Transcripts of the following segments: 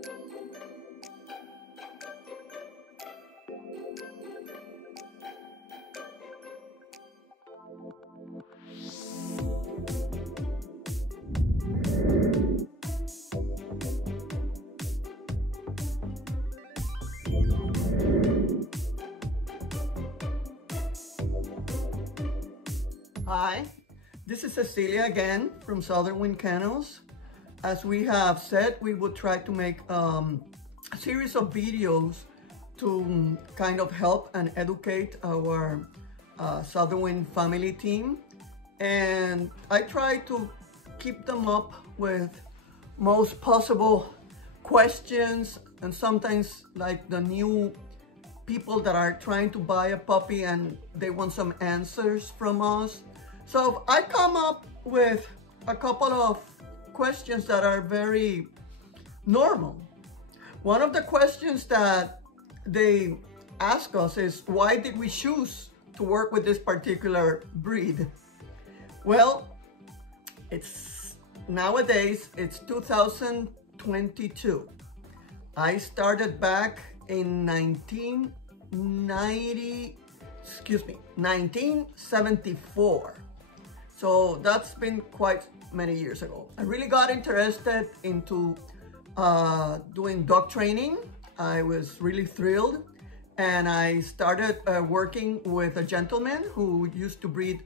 Hi, this is Cecilia again from Southernwind Kennels. As we have said, we would try to make a series of videos to kind of help and educate our Southernwind family team. And I try to keep them up with most possible questions, and sometimes like the new people that are trying to buy a puppy and they want some answers from us. So I come up with a couple of questions that are very normal. One of the questions that they ask us is, why did we choose to work with this particular breed? Well, nowadays it's 2022. I started back in 1974. So that's been quite many years ago. I really got interested into doing dog training. I was really thrilled, and I started working with a gentleman who used to breed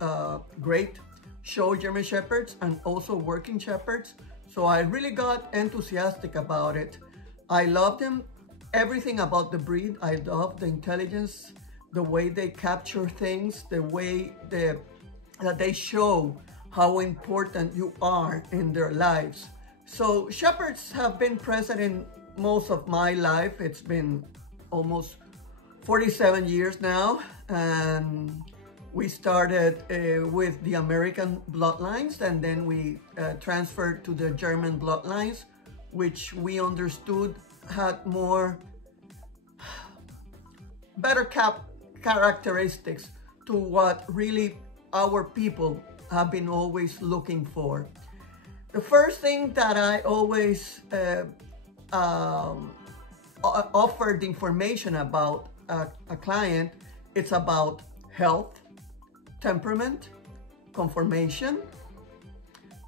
great show German Shepherds and also working Shepherds. So I really got enthusiastic about it. I loved him, everything about the breed. I loved the intelligence, the way they capture things, the way that they show how important you are in their lives. So Shepherds have been present in most of my life. It's been almost 47 years now, and we started with the American bloodlines, and then we transferred to the German bloodlines, which we understood had better characteristics to what really our people have been always looking for. The first thing that I always offered information about a client, it's about health, temperament, conformation,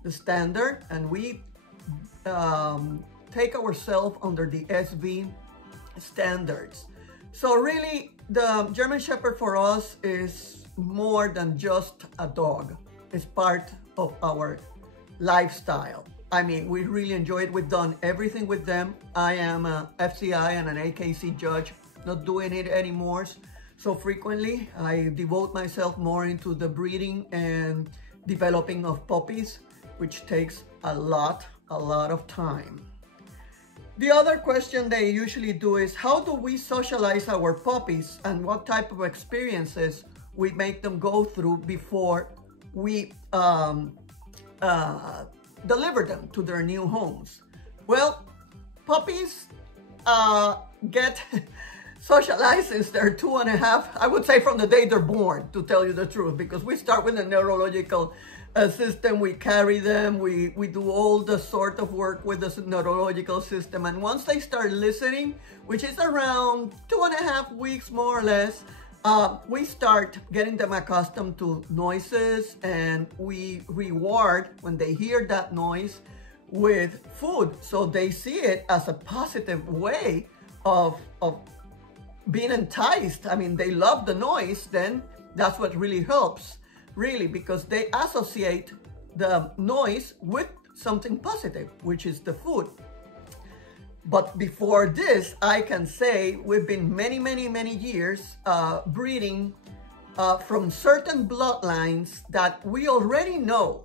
the standard, and we take ourselves under the SV standards. So really, the German Shepherd for us is more than just a dog. It's part of our lifestyle. I mean, we really enjoy it. We've done everything with them. I am a FCI and an AKC judge, not doing it anymore. So frequently, I devote myself more into the breeding and developing of puppies, which takes a lot of time. The other question they usually do is, how do we socialize our puppies and what type of experiences we make them go through before we deliver them to their new homes? Well, puppies get socialized since they're 2.5, I would say from the day they're born, to tell you the truth, because we start with the neurological system. We carry them, we do all the sort of work with the neurological system, and once they start listening, which is around 2.5 weeks more or less, we start getting them accustomed to noises, and we reward when they hear that noise with food, so they see it as a positive way of being enticed. I mean, they love the noise, then that's what really helps, really, because they associate the noise with something positive, which is the food. But before this, I can say we've been many years breeding from certain bloodlines that we already know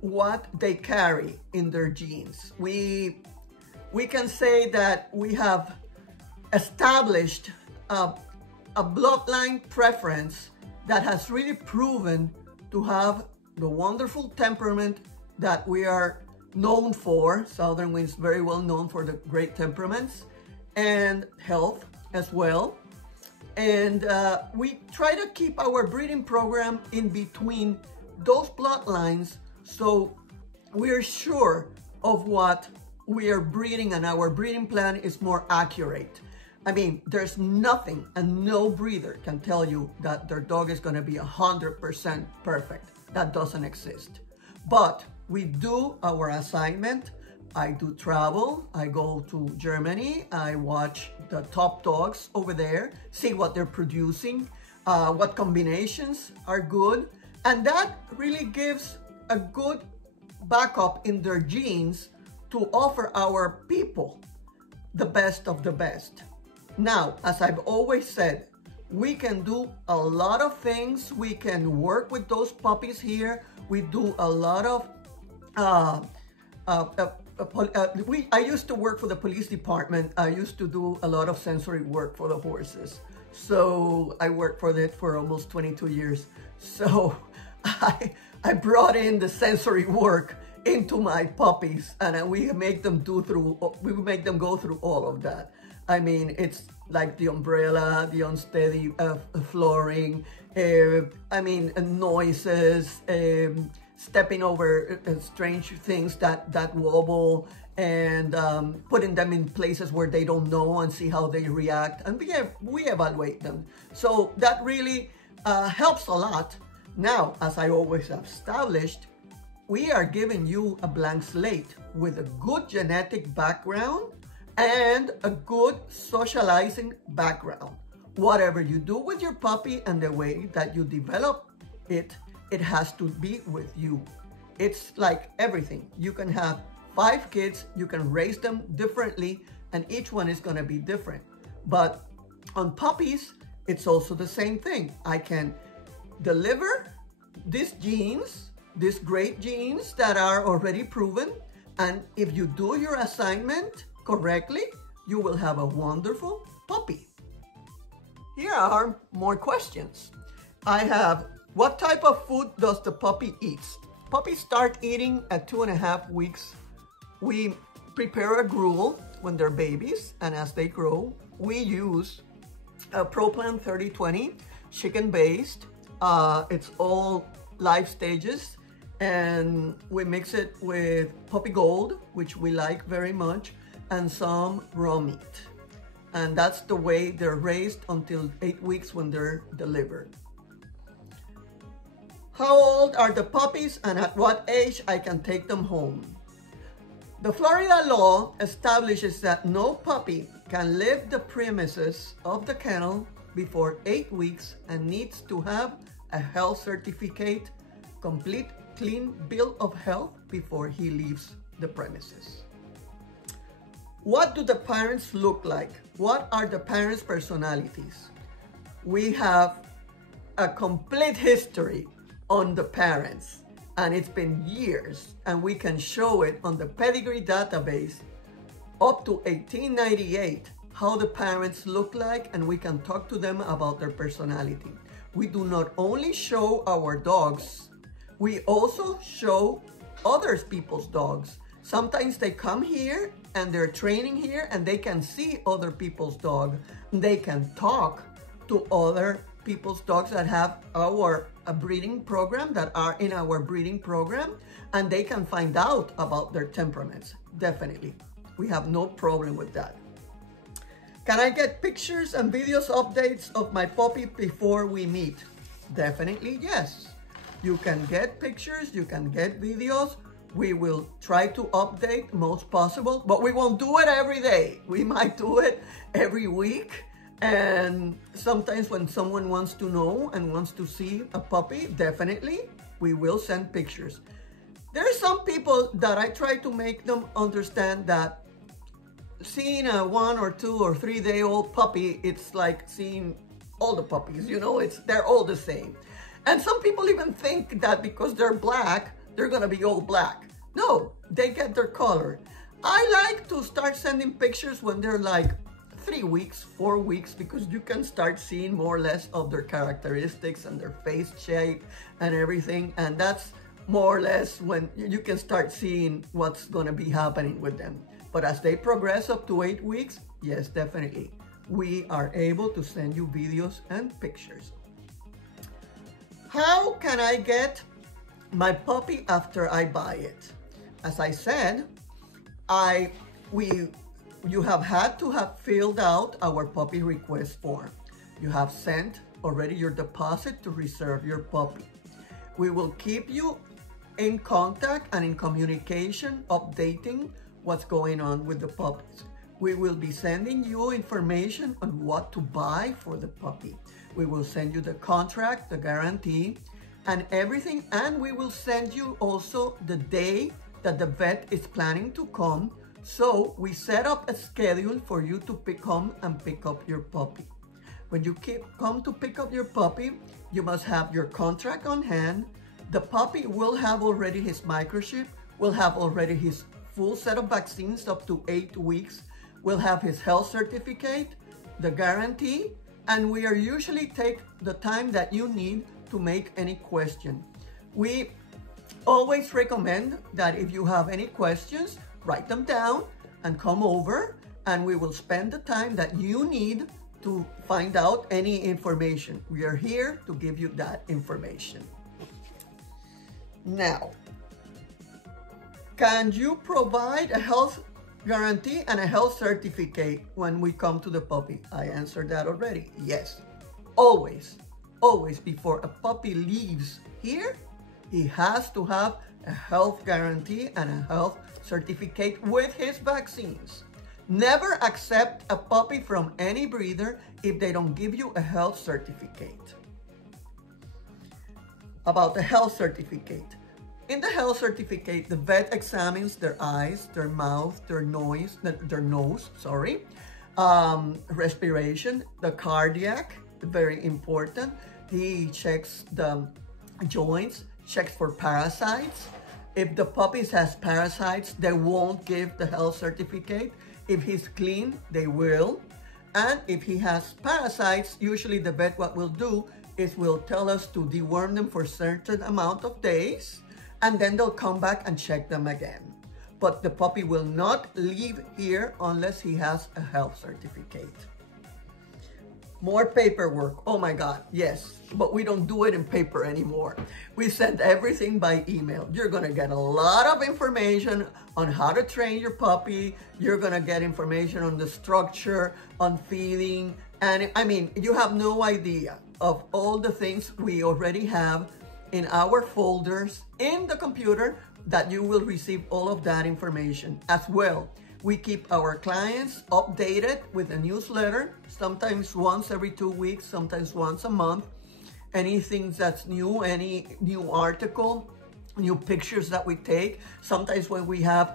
what they carry in their genes. We can say that we have established a bloodline preference that has really proven to have the wonderful temperament that we are known for. Southernwind's very well known for the great temperaments, and health as well. And we try to keep our breeding program in between those bloodlines, so we're sure of what we are breeding and our breeding plan is more accurate. I mean, there's nothing and no breeder can tell you that their dog is going to be 100% perfect. That doesn't exist. But we do our assignment. I do travel. I go to Germany. I watch the top dogs over there, see what they're producing, what combinations are good. And that really gives a good backup in their genes to offer our people the best of the best. Now, as I've always said, we can do a lot of things. We can work with those puppies here. We do a lot of, I used to work for the police department. I used to do a lot of sensory work for the horses. So I worked for it for almost 22 years. So I brought in the sensory work into my puppies, and we make them go through all of that. I mean, it's like the umbrella, the unsteady flooring, I mean, noises, stepping over strange things that wobble, and putting them in places where they don't know and see how they react. And we evaluate them. So that really helps a lot. Now, as I always have established, we are giving you a blank slate with a good genetic background and a good socializing background. Whatever you do with your puppy and the way that you develop it, it has to be with you. It's like everything. You can have 5 kids, you can raise them differently, and each one is gonna be different. But on puppies, it's also the same thing. I can deliver these genes, these great genes that are already proven, and if you do your assignment correctly, you will have a wonderful puppy. Here are more questions. I have, what type of food does the puppy eat? Puppies start eating at 2.5 weeks. We prepare a gruel when they're babies, and as they grow, we use a ProPlan 3020, chicken-based. It's all life stages, and we mix it with Puppy Gold, which we like very much, and some raw meat. And that's the way they're raised until 8 weeks when they're delivered. How old are the puppies, and at what age I can take them home? The Florida law establishes that no puppy can leave the premises of the kennel before 8 weeks and needs to have a health certificate, complete clean bill of health before he leaves the premises. What do the parents look like? What are the parents' personalities? We have a complete history on the parents, and it's been years, and we can show it on the pedigree database up to 1898, how the parents look like, and we can talk to them about their personality. We do not only show our dogs, we also show other people's dogs. Sometimes they come here and they're training here and they can see other people's dog. They can talk to other people's dogs that have our breeding program, that are in our breeding program, and they can find out about their temperaments. Definitely. We have no problem with that. Can I get pictures and videos updates of my puppy before we meet? Definitely yes. You can get pictures, you can get videos. We will try to update most possible, but we won't do it every day. We might do it every week. And sometimes when someone wants to know and wants to see a puppy, definitely we will send pictures. There are some people that I try to make them understand that seeing a 1 or 2 or 3 day old puppy, it's like seeing all the puppies, you know, they're all the same. And some people even think that because they're black, they're gonna be all black. No, they get their color. I like to start sending pictures when they're like 3 weeks, 4 weeks, because you can start seeing more or less of their characteristics and their face shape and everything. And that's more or less when you can start seeing what's gonna be happening with them. But as they progress up to 8 weeks, yes, definitely, we are able to send you videos and pictures. How can I get my puppy after I buy it? As I said, you have had to have filled out our puppy request form. You have sent already your deposit to reserve your puppy. We will keep you in contact and in communication, updating what's going on with the puppies. We will be sending you information on what to buy for the puppy. We will send you the contract, the guarantee, and everything, and we will send you also the day that the vet is planning to come. So we set up a schedule for you to come and pick up your puppy. When you come to pick up your puppy, you must have your contract on hand. The puppy will have already his microchip, will have already his full set of vaccines up to 8 weeks, will have his health certificate, the guarantee, and we are usually take the time that you need to make any question. We always recommend that if you have any questions, write them down and come over, and we will spend the time that you need to find out any information. We are here to give you that information. Now, can you provide a health guarantee and a health certificate when we come to the puppy? I answered that already. Yes, always before a puppy leaves here, he has to have a health guarantee and a health certificate with his vaccines. Never accept a puppy from any breeder if they don't give you a health certificate. About the health certificate. In the health certificate, the vet examines their eyes, their mouth, their nose, respiration, the cardiac, very important. He checks the joints, checks for parasites. If the puppy has parasites, they won't give the health certificate. If he's clean, they will. And if he has parasites, usually the vet what will do is will tell us to deworm them for a certain amount of days, and then they'll come back and check them again. But the puppy will not leave here unless he has a health certificate. More paperwork. Oh my God, yes, but we don't do it in paper anymore. We send everything by email. You're gonna get a lot of information on how to train your puppy. You're gonna get information on the structure, on feeding, and I mean, you have no idea of all the things we already have in our folders in the computer that you will receive all of that information as well. We keep our clients updated with a newsletter, sometimes once every 2 weeks, sometimes once a month. Anything that's new, any new article, new pictures that we take. Sometimes when we have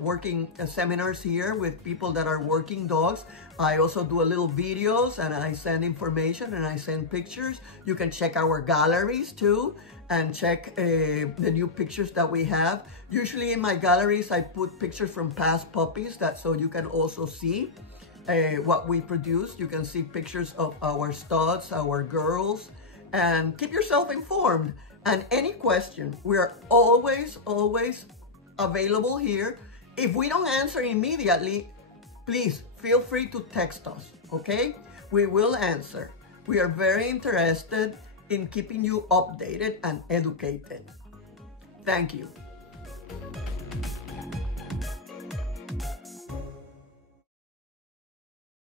working seminars here with people that are working dogs, I also do a little videos and I send information and I send pictures. You can check our galleries too and check the new pictures that we have. Usually in my galleries, I put pictures from past puppies so you can also see what we produce. You can see pictures of our studs, our girls, and keep yourself informed. And any question, we are always available here. If we don't answer immediately, please feel free to text us, okay? We will answer. We are very interested in keeping you updated and educated. Thank you.